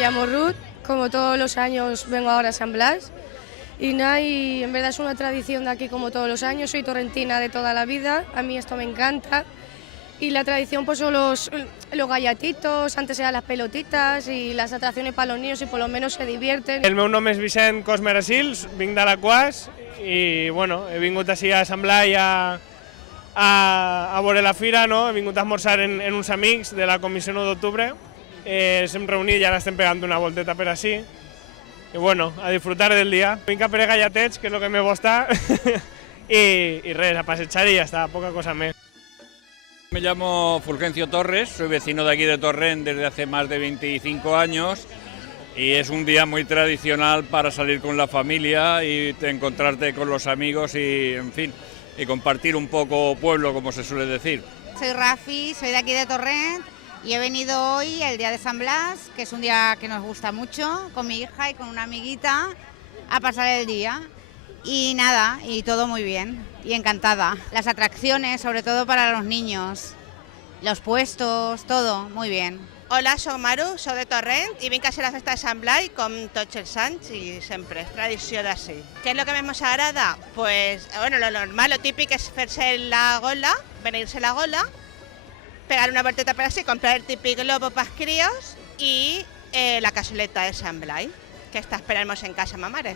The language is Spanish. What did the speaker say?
llamo Ruth, como todos los años vengo ahora a San Blas y nada, y en verdad es una tradición de aquí como todos los años, soy torrentina de toda la vida, a mí esto me encanta y la tradición pues son los galletitos, antes eran las pelotitas y las atracciones para los niños y por lo menos se divierten. El meu nom és Vicent Cosmerasils, vinc de l'Aquàs i bueno, he vingut així a Sant Blai a veure la fira, no? He vingut a esmorzar en uns amics de la Comissió 9 d'Octubre, s'hem reunit i ara estem pegant una volteta per així i bueno, a disfrutar del dia. Vinc a per galletets, que és el que me gusta y res, a passejar i ja està, poca cosa més. Me llamo Fulgencio Torres, soy vecino de aquí de Torrent desde hace más de 25 años y es un día muy tradicional para salir con la familia y encontrarte con los amigos y, en fin, y compartir un poco pueblo, como se suele decir. Soy Rafi, soy de aquí de Torrent y he venido hoy, el día de San Blas, que es un día que nos gusta mucho, con mi hija y con una amiguita, a pasar el día. Y nada, y todo muy bien, y encantada. Las atracciones, sobre todo para los niños, los puestos, todo muy bien. Hola, soc Maru, soc de Torrent i vinc a ser la festa de Sant Blai com tots els anys i sempre, és tradició d'ací. Què és el que més ens agrada? Pues, bueno, lo normal, lo típic és fer-se la gola, venir-se la gola, pegar una volteta per així, comprar el típic globo pels críos i la casoleta de Sant Blai, que està esperant-nos en casa ma mare.